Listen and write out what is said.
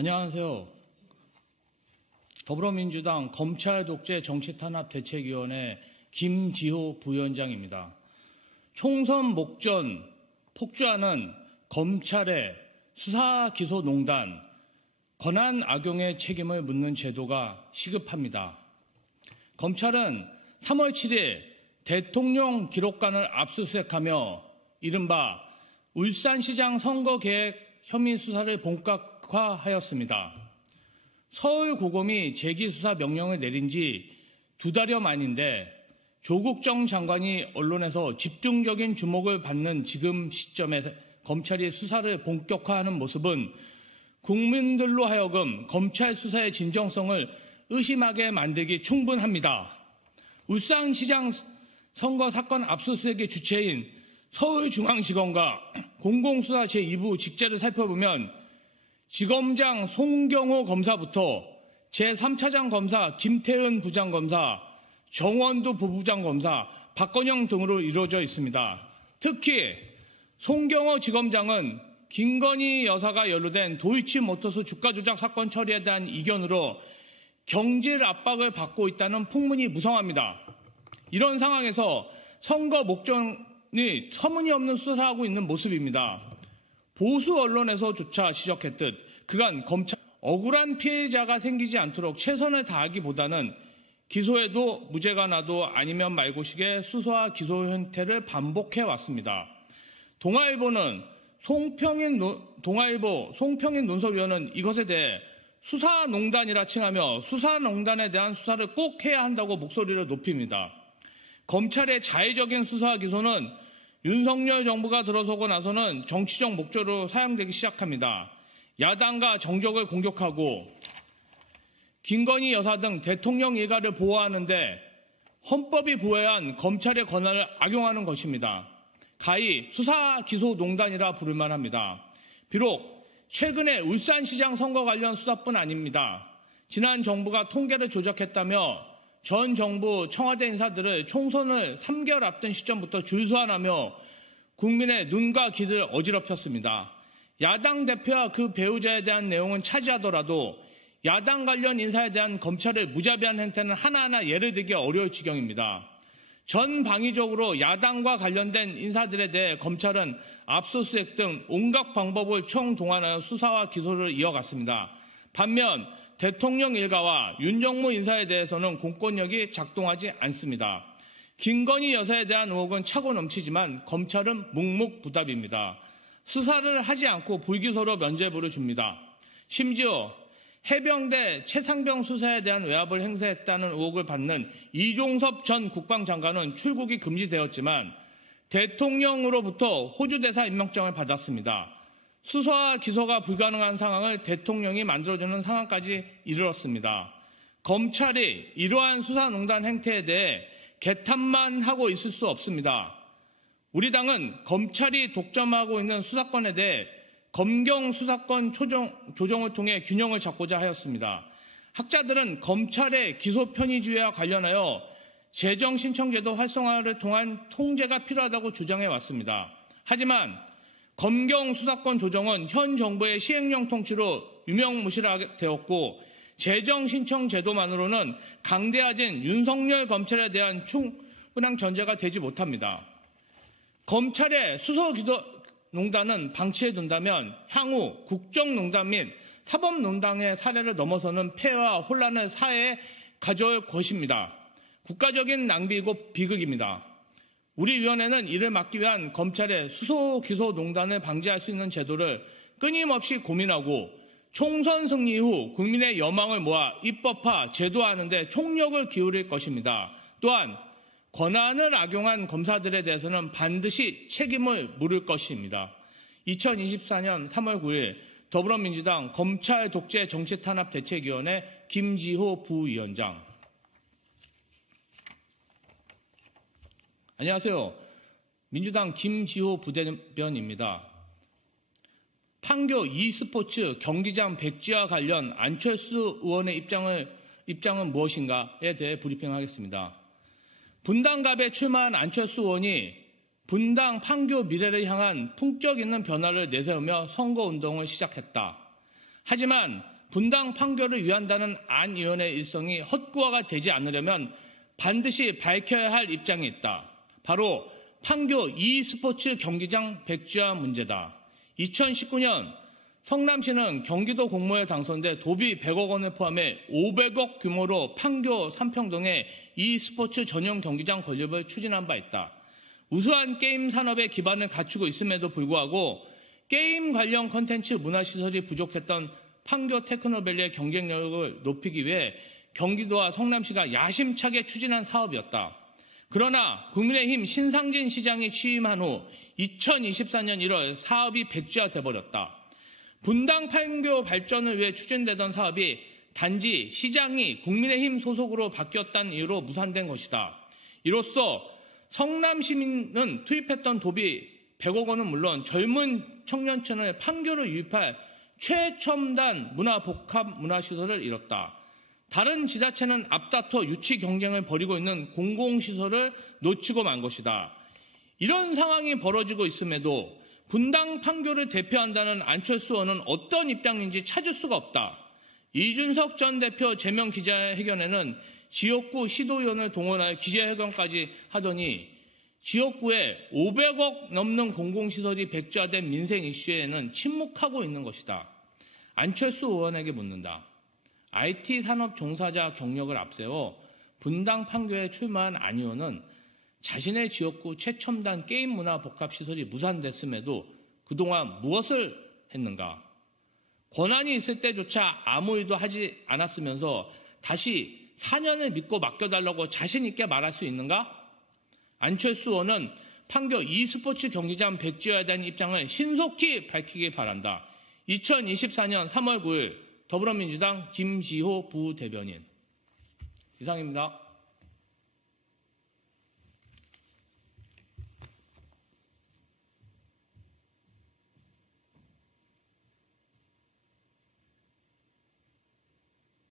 안녕하세요. 더불어민주당 검찰 독재 정치탄압대책위원회 김지호 부위원장입니다. 총선 목전 폭주하는 검찰의 수사기소농단, 권한 악용의 책임을 묻는 제도가 시급합니다. 검찰은 3월 7일 대통령 기록관을 압수수색하며 이른바 울산시장 선거계획 혐의 수사를 본격화하였습니다. 서울고검이 재기수사 명령을 내린 지 2달여 만인데 조국 전 장관이 언론에서 집중적인 주목을 받는 지금 시점에 검찰이 수사를 본격화하는 모습은 국민들로 하여금 검찰 수사의 진정성을 의심하게 만들기 충분합니다. 울산시장 선거 사건 압수수색의 주체인 서울중앙지검과 공공수사 제2부 직제를 살펴보면 지검장 송경호 검사부터 제3차장 검사 김태은 부장검사, 정원두 부부장검사, 박건영 등으로 이루어져 있습니다. 특히 송경호 지검장은 김건희 여사가 연루된 도이치모터스 주가 조작 사건 처리에 대한 이견으로 경질 압박을 받고 있다는 풍문이 무성합니다. 이런 상황에서 선거 목전이 터무니없는 수사하고 있는 모습입니다. 보수 언론에서조차 지적했듯 그간 검찰 억울한 피해자가 생기지 않도록 최선을 다하기보다는 기소해도 무죄가 나도 아니면 말고식의 수사와 기소 형태를 반복해 왔습니다. 송평인 논설위원은 이것에 대해 수사농단이라 칭하며 수사농단에 대한 수사를 꼭 해야 한다고 목소리를 높입니다. 검찰의 자의적인 수사와 기소는 윤석열 정부가 들어서고 나서는 정치적 목적으로 사용되기 시작합니다. 야당과 정적을 공격하고 김건희 여사 등 대통령 일가를 보호하는데 헌법이 부여한 검찰의 권한을 악용하는 것입니다. 가히 수사 기소 농단이라 부를 만합니다. 비록 최근에 울산시장 선거 관련 수사뿐 아닙니다. 지난 정부가 통계를 조작했다며 전 정부 청와대 인사들을 총선을 3개월 앞둔 시점부터 줄소환하며 국민의 눈과 귀를 어지럽혔습니다. 야당 대표와 그 배우자에 대한 내용은 차지하더라도 야당 관련 인사에 대한 검찰의 무자비한 행태는 하나하나 예를 들기 어려울 지경입니다. 전방위적으로 야당과 관련된 인사들에 대해 검찰은 압수수색 등 온갖 방법을 총동원하여 수사와 기소를 이어갔습니다. 반면 대통령 일가와 윤정무 인사에 대해서는 공권력이 작동하지 않습니다. 김건희 여사에 대한 의혹은 차고 넘치지만 검찰은 묵묵부답입니다. 수사를 하지 않고 불기소로 면죄부를 줍니다. 심지어 해병대 최상병 수사에 대한 외압을 행사했다는 의혹을 받는 이종섭 전 국방장관은 출국이 금지되었지만 대통령으로부터 호주 대사 임명장을 받았습니다. 수사와 기소가 불가능한 상황을 대통령이 만들어주는 상황까지 이르렀습니다. 검찰이 이러한 수사농단 행태에 대해 개탄만 하고 있을 수 없습니다. 우리 당은 검찰이 독점하고 있는 수사권에 대해 검경 수사권 조정을 통해 균형을 잡고자 하였습니다. 학자들은 검찰의 기소 편의주의와 관련하여 재정신청제도 활성화를 통한 통제가 필요하다고 주장해 왔습니다. 하지만 검경 수사권 조정은 현 정부의 시행령 통치로 유명무실하게 되었고 재정신청 제도만으로는 강대하진 윤석열 검찰에 대한 충분한 견제가 되지 못합니다. 검찰의 수사기소농단은 방치해 둔다면 향후 국정농단 및 사법농단의 사례를 넘어서는 폐해와 혼란을 사회에 가져올 것입니다. 국가적인 낭비이고 비극입니다. 우리 위원회는 이를 막기 위한 검찰의 수사기소농단을 방지할 수 있는 제도를 끊임없이 고민하고 총선 승리 후 국민의 여망을 모아 입법화, 제도화하는 데 총력을 기울일 것입니다. 또한 권한을 악용한 검사들에 대해서는 반드시 책임을 물을 것입니다. 2024년 3월 9일 더불어민주당 검찰 독재 정치탄압대책위원회 김지호 부위원장. 안녕하세요. 민주당 김지호 부대변입니다. 판교 e스포츠 경기장 백지와 관련 안철수 의원의 입장은 무엇인가에 대해 브리핑하겠습니다. 분당갑에 출마한 안철수 의원이 분당 판교 미래를 향한 품격 있는 변화를 내세우며 선거운동을 시작했다. 하지만 분당 판교를 위한다는 안 의원의 일성이 헛구화가 되지 않으려면 반드시 밝혀야 할 입장이 있다. 바로 판교 e스포츠 경기장 백지화 문제다. 2019년 성남시는 경기도 공모에 당선돼 도비 100억 원을 포함해 500억 규모로 판교 삼평동에 e스포츠 전용 경기장 건립을 추진한 바 있다. 우수한 게임 산업의 기반을 갖추고 있음에도 불구하고 게임 관련 콘텐츠 문화시설이 부족했던 판교 테크노밸리의 경쟁력을 높이기 위해 경기도와 성남시가 야심차게 추진한 사업이었다. 그러나 국민의힘 신상진 시장이 취임한 후 2024년 1월 사업이 백지화돼버렸다. 분당 판교 발전을 위해 추진되던 사업이 단지 시장이 국민의힘 소속으로 바뀌었다는 이유로 무산된 것이다. 이로써 성남 시민은 투입했던 도비 100억 원은 물론 젊은 청년층을 판교로 유입할 최첨단 문화복합 문화시설을 잃었다. 다른 지자체는 앞다퉈 유치 경쟁을 벌이고 있는 공공시설을 놓치고 만 것이다. 이런 상황이 벌어지고 있음에도 분당 판교를 대표한다는 안철수 의원은 어떤 입장인지 찾을 수가 없다. 이준석 전 대표 제명 기자회견에는 지역구 시도의원을 동원하여 기자회견까지 하더니 지역구에 500억 넘는 공공시설이 백지화된 민생 이슈에는 침묵하고 있는 것이다. 안철수 의원에게 묻는다. IT 산업 종사자 경력을 앞세워 분당 판교에 출마한 안 의원은 자신의 지역구 최첨단 게임 문화 복합시설이 무산됐음에도 그동안 무엇을 했는가? 권한이 있을 때조차 아무 일도 하지 않았으면서 다시 4년을 믿고 맡겨달라고 자신 있게 말할 수 있는가? 안철수 의원은 판교 e스포츠 경기장 백지화에 대한 입장을 신속히 밝히기 바란다. 2024년 3월 9일 더불어민주당 김지호 부대변인. 이상입니다.